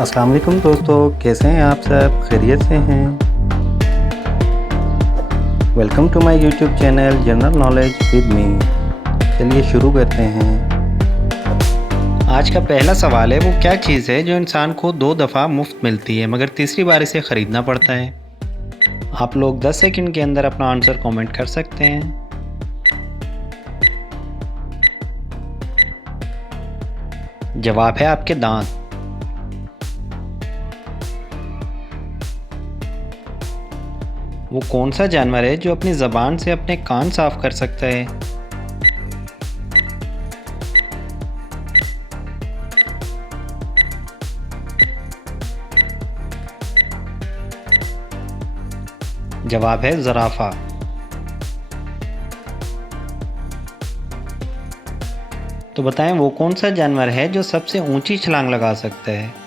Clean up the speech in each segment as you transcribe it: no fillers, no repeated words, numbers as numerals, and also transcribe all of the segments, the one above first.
अस्सलाम वालेकुम दोस्तों, कैसे हैं आप सब? खैरियत से हैं? Welcome to my YouTube channel general knowledge with me. चलिए शुरू करते हैं। आज का पहला सवाल है, वो क्या चीज़ है जो इंसान को 2 दफ़ा मुफ्त मिलती है मगर तीसरी बार इसे ख़रीदना पड़ता है? आप लोग 10 सेकंड के अंदर अपना आंसर कमेंट कर सकते हैं। जवाब है आपके दांत। वो कौन सा जानवर है जो अपनी ज़बान से अपने कान साफ कर सकता है? जवाब है ज़राफ़ा। तो बताएं वो कौन सा जानवर है जो सबसे ऊंची छलांग लगा सकता है?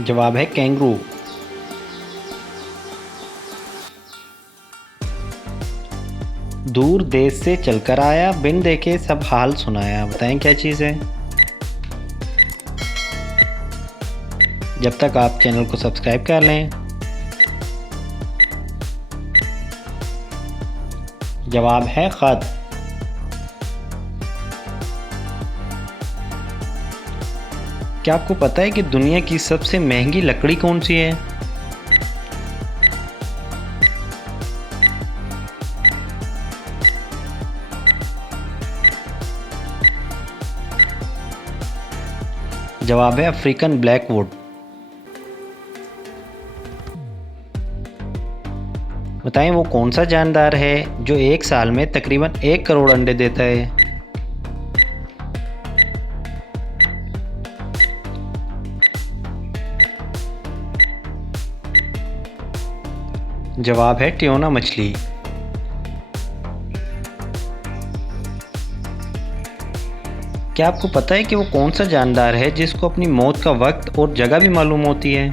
जवाब है कैंगरू। दूर देश से चलकर आया, बिन देखे सब हाल सुनाया। बताएं क्या चीज़ है? जब तक आप चैनल को सब्सक्राइब कर लें। जवाब है ख़त। क्या आपको पता है कि दुनिया की सबसे महंगी लकड़ी कौन सी है? जवाब है अफ्रीकन ब्लैकवुड। बताएं वो कौन सा जानदार है जो एक साल में तकरीबन 1 करोड़ अंडे देता है? जवाब है ट्यूना मछली। क्या आपको पता है कि वो कौन सा जानदार है जिसको अपनी मौत का वक्त और जगह भी मालूम होती है?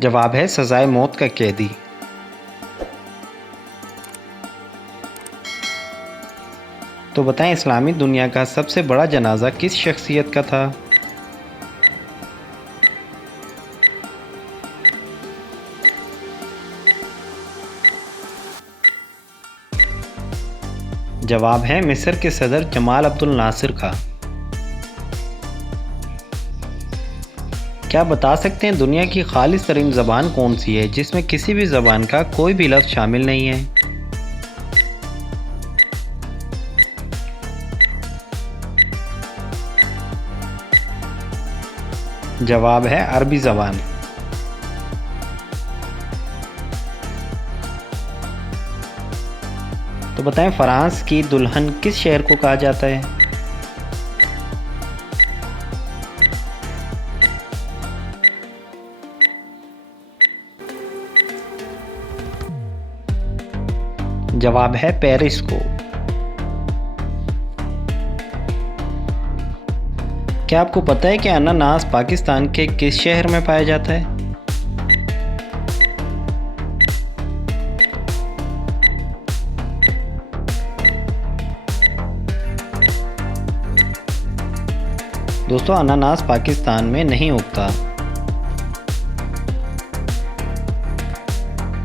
जवाब है सजाए मौत का कैदी। तो बताएं इस्लामी दुनिया का सबसे बड़ा जनाजा किस शख्सियत का था? जवाब है मिस्र के सदर जमाल अब्दुल नासिर का। क्या बता सकते हैं दुनिया की खालिस तरीन ज़बान कौन सी है जिसमें किसी भी ज़बान का कोई भी लफ्ज़ शामिल नहीं है? जवाब है अरबी ज़बान। तो बताएं फ्रांस की दुल्हन किस शहर को कहा जाता है? जवाब है पेरिस को। क्या आपको पता है कि अनानास पाकिस्तान के किस शहर में पाया जाता है? दोस्तों अनानास पाकिस्तान में नहीं उगता।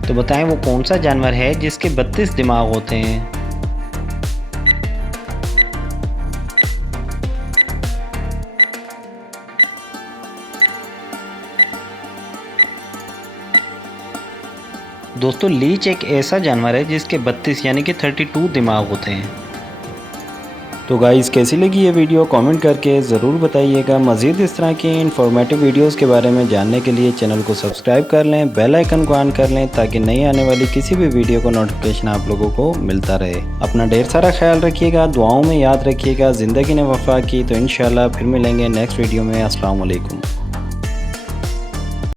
तो बताएं वो कौन सा जानवर है जिसके 32 दिमाग होते हैं? दोस्तों लीच एक ऐसा जानवर है जिसके 32 यानी कि 32 दिमाग होते हैं। तो गाइस कैसी लगी ये वीडियो कमेंट करके ज़रूर बताइएगा। मज़ीद इस तरह की इन्फॉर्मेटिव वीडियोस के बारे में जानने के लिए चैनल को सब्सक्राइब कर लें, बेल आइकन को ऑन कर लें ताकि नई आने वाली किसी भी वीडियो को नोटिफिकेशन आप लोगों को मिलता रहे। अपना ढेर सारा ख्याल रखिएगा, दुआओं में याद रखिएगा। ज़िंदगी ने वफ़ा की। तो इंशाल्लाह फिर मिलेंगे नेक्स्ट वीडियो में। अस्सलाम वालेकुम।